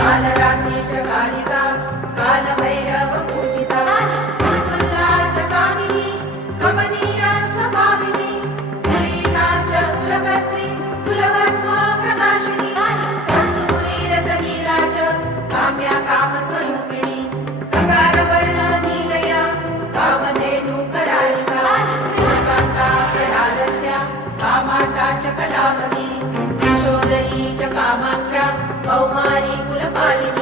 कालरात्री च कालिका कालभैरव पूजिता तुल्ला च कामिनी कमनीया स्वभाविनी लीला च कुलकर्त्री कुलकर्म प्रकाशिनी कस्तूरी रसलीला च काम्या कामस्वरूपिणी ककारवर्ण नीलया कामधेनु करालिका कान्ता करालस्या कामाता च कलावती यशोदरी च कामाख्या कौमारी कुलपालिनी